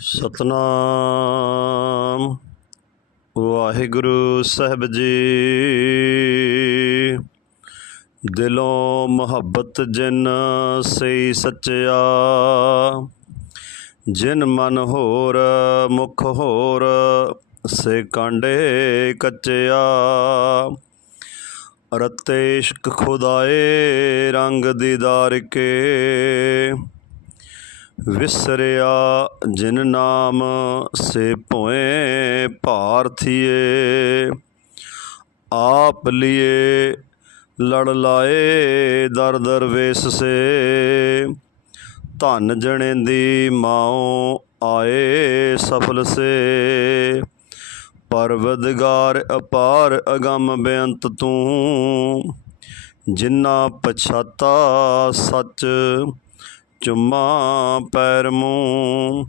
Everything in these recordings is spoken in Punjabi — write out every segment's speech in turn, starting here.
ਸਤਨਾਮ। ਵਾਹਿਗੁਰੂ ਸਾਹਿਬ ਜੀ। ਦਿਲੋਂ ਮੁਹੱਬਤ ਜਿਨ ਸਈ ਸੱਚਿਆ, ਜਿਨ ਮਨ ਹੋਰ ਮੁਖ ਹੋਰ ਸੇ ਕਾਂਡੇ ਕੱਚਿਆ। ਰਤੇ ਇਸ਼ਕ ਖੁਦਾਏ ਰੰਗ ਦੀਦਾਰ ਕੇ, ਵਿਸਰਿਆ ਜਿਨ ਨਾਮ ਸੇ ਭੋਏ ਭਾਰਥੀਏ ਆਪ ਲਿਏ ਲੜ ਲਾਏ ਦਰ ਦਰ ਵੇਸ ਸੇ। ਧਨ ਜਣੇਂਦੀ ਮਾਉ ਆਏ ਸਫਲ ਸੇ। ਪਰਵਦਗਾਰ ਅਪਾਰ ਅਗੰਮ ਬੇਅੰਤ ਤੂੰ ਜਿਨਾ ਪਛਾਤਾ ਸੱਚ ਚੁੰਮਾ ਪੈਰ ਮੂੰ।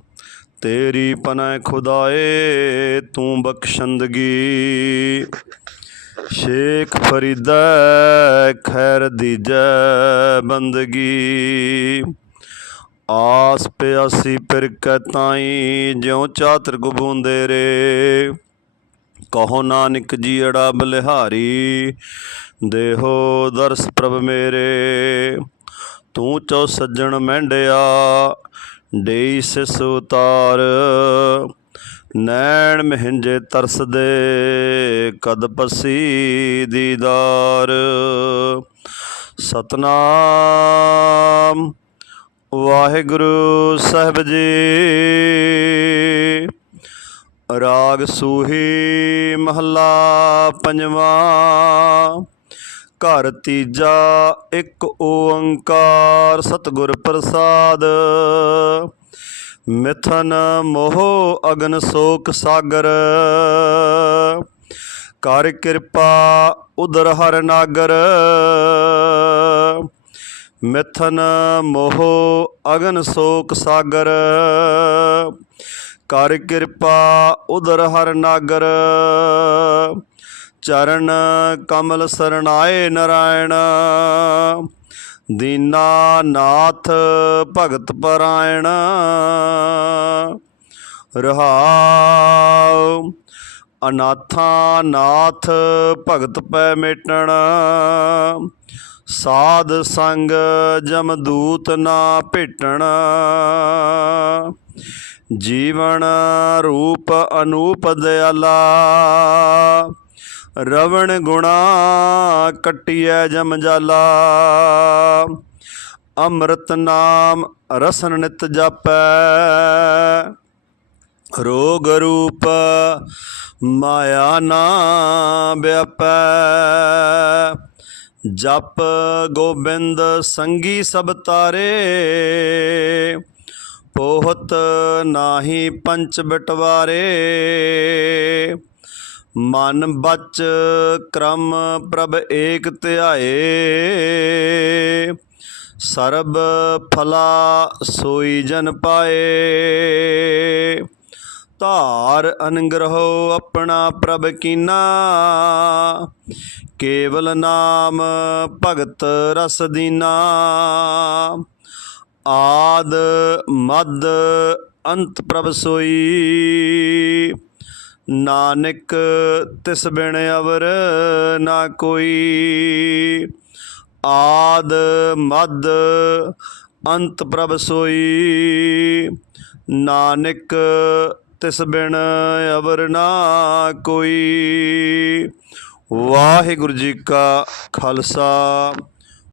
ਤੇਰੀ ਪਨੈ ਖੁਦਾਏ, ਤੂੰ ਬਖਸ਼ੰਦਗੀ। ਸ਼ੇਖ ਫਰੀਦਾ, ਖੈਰ ਦੀਜੈ ਬੰਦਗੀ। ਆਸ ਪਿਆਸੀ ਫਿਰ ਕਤਾਈ ਜਿਉ ਚਾਤਰ ਗੁਬੂੰਦੇ ਰੇ। ਕਹੋ ਨਾਨਕ ਜੀ ਅੜਾ ਬਲਿਹਾਰੀ, ਦੇਹੋ ਦਰਸ ਪ੍ਰਭ ਮੇਰੇ। ਤੂੰ ਚੋ ਸੱਜਣ ਮਹਿੰਡਿਆ ਡੇਈ ਸਿਸ ਉਤਾਰ ਨੈਣ ਮਹਿੰਜੇ ਤਰਸਦੇ, ਕਦ ਪਸੀ ਦੀਦਾਰ। ਸਤਨਾਮ ਵਾਹਿਗੁਰੂ ਸਾਹਿਬ ਜੀ। ਰਾਗ ਸੂਹੀ ਮਹੱਲਾ ਪੰਜਵਾਂ। ਘਰ ਤੀਜਾ, ਇੱਕ ਓੰਕਾਰ ਸਤਿਗੁਰ ਪ੍ਰਸਾਦ। ਮਿਥਨ ਮੋਹ ਅਗਨ ਸੋਕ ਸਾਗਰ। ਕਰ ਕਿਰਪਾ ਉਦਰ ਹਰ ਨਾਗਰ। ਮਿਥਨ ਮੋਹ ਅਗਨ ਸੋਕ ਸਾਗਰ। ਕਰ ਕਿਰਪਾ ਉਦਰ ਹਰ ਨਾਗਰ। ਚਰਨ ਕਮਲ ਸਰਣਾਏ ਨਰਾਇਣ। ਦੀਨਾ ਨਾਥ ਭਗਤ ਪਰਾਇਣ। ਰਹਾਉ, ਅਨਾਥਾ ਨਾਥ ਭਗਤ ਪੈ ਮੇਟਣ। ਸਾਧ ਸੰਗ ਜਮਦੂਤ ਨਾ ਭੇਟਣ। ਜੀਵਨ ਰੂਪ ਅਨੂਪ ਦਿਆਲਾ। ਰਵਣ ਗੁਣਾ ਕਟਿਐ ਜਮ ਜਾਲਾ। ਅੰਮ੍ਰਿਤ ਨਾਮ ਰਸਨ ਨਿਤ ਜਾਪੈ। ਰੋਗ ਰੂਪ ਮਾਇਆ ਨਾ ਵਿਆਪੈ। ਜਪ ਗੋਬਿੰਦ ਸੰਗੀ ਸਭ ਤਾਰੇ। ਪੋਹਤ ਨਾਹੀ ਪੰਚ ਬਟਵਾਰੇ। ਮਨ ਬਚ ਕਰਮ ਪ੍ਰਭ ਏਕ ਧਿਆਏ। ਸਰਬ ਫਲਾ ਸੋਈ ਜਨ ਪਾਏ। ਧਾਰ ਅਨਗ੍ਰਹੋ ਆਪਣਾ ਪ੍ਰਭ ਕੀਨਾ। ਕੇਵਲ ਨਾਮ ਭਗਤ ਰਸ ਦੀਨਾ। ਆਦ ਮਦ ਅੰਤ ਪ੍ਰਭ ਸੋਈ। ਨਾਨਕ ਤਿਸ ਬਿਨ ਅਵਰ ਨਾ ਕੋਈ। ਆਦ ਮਦ ਅੰਤ ਪ੍ਰਭ ਸੋਈ। ਨਾਨਕ ਤਿਸ ਬਿਨ ਅਵਰ ਨਾ ਕੋਈ। ਵਾਹਿਗੁਰੂ ਜੀ ਕਾ ਖਾਲਸਾ।